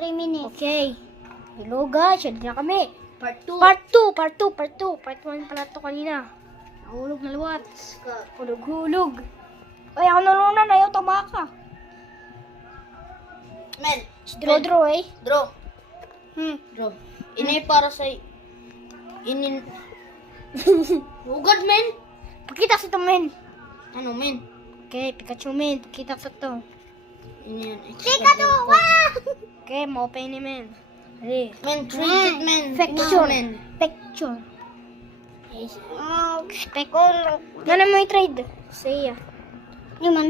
3 minutes. Okay. Hello guys, yan na kami. Part 2. Part 2. Part 1 pala ito kanina. Nahulog na luwat. Hulog. Ay, ako nalunan. Ayaw tabaka. Men. Draw eh. Draw. Draw. Ini para sa... Inin... Hugad, men. Pakita sa ito, men. Ano, men? Okay, Pikachu, men. Pakita sa ito. Ini yan. Pikachu! Wow! Okay, ma-open ni men. Ready? Men, treat it, men. Picture. Men. Picture. Yes. Gana mo i-trade? Siya. Yung man.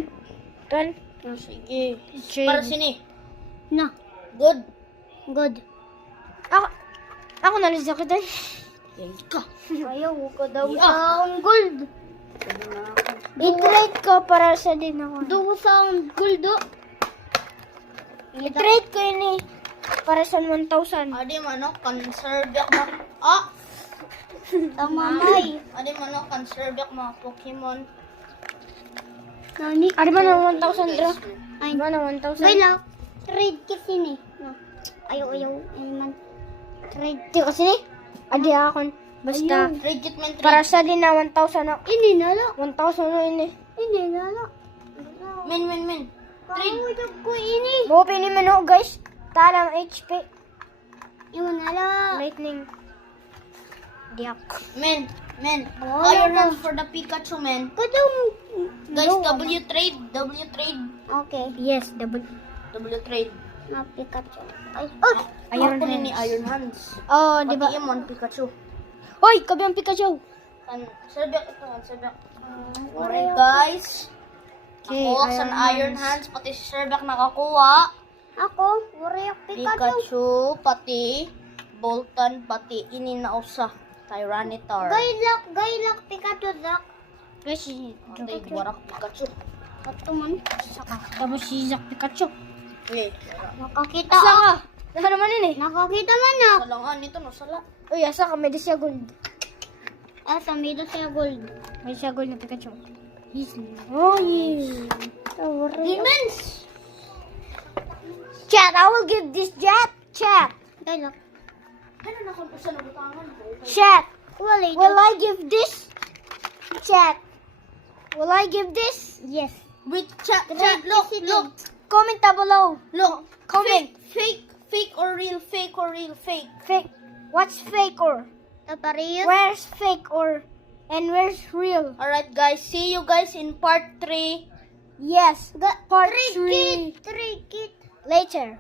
12. Oh, sige. Trade. Para sini. Na. Good. Good. Ako nalis ako dahil. Yan ka. Ayaw ko daw Yeah. sa gold. I-trade ko para sa din ako. Dugo sa gold, do. I-trade ko yun eh. Para sa 1,000. Adi mano, conserve yak na... Ah! Mamay. Adi mano, conserve yak mga Pokemon. Nani? Ari ba na 1,000 dra? Ay. Ari ba na 1,000? lang. Trade kasi ni. No. Ayaw. Ay man. Trade ko kasi ni. Adi ako. Basta. Trade it, man. Para sa din na 1,000 na. Ini nala. 1,000 na yun eh. Ini nala. Men. Trade. Ko ini. Buopin ni Mano guys. Talang HP. Yung nala. Lightning. Diak. Men. Oh, Iron yeah. Hands for the Pikachu, men. Kadong. Guys, No. W trade. Okay. Yes, double. W trade. Na Pikachu. Ay, Iron ako ni Hands. Iron Hands. Oh, di ba? Pati Emon, Pikachu. Hoy, kabi ang Pikachu. Serbyak ito, serbyak. Alright, guys. Okay, Nakuha sa Iron Hands, pati si Serbyak nakakuha. Ako, Warrior Pikachu, pati Bolton, pati Ininausa. Tyranitar. Gaylak, Pikachu, Zak. Guys, Pati Warak Pikachu. Ito man. Saka, tapos si Zak Pikachu. Okay. Nakakita ka. Naka naman yun eh. Nakakita man na. Salangan nito, nasala. Uy, asa ka, may siya gold. Asa, may doon siya gold. May siya gold na Pikachu. Oh, yeah. Demons! Chat, I will give this Chat. Gaylak. Ano na kung sa nabutangan? Chat. Will I give this? Chat. Will I give this? Yes. Wait, chat, look. Comment down below. Look, Comment. Fake or real, fake. Fake. What's fake or? Where's fake or? And where's real? Alright guys, see you guys in part 3. Yes. Part 3. Later.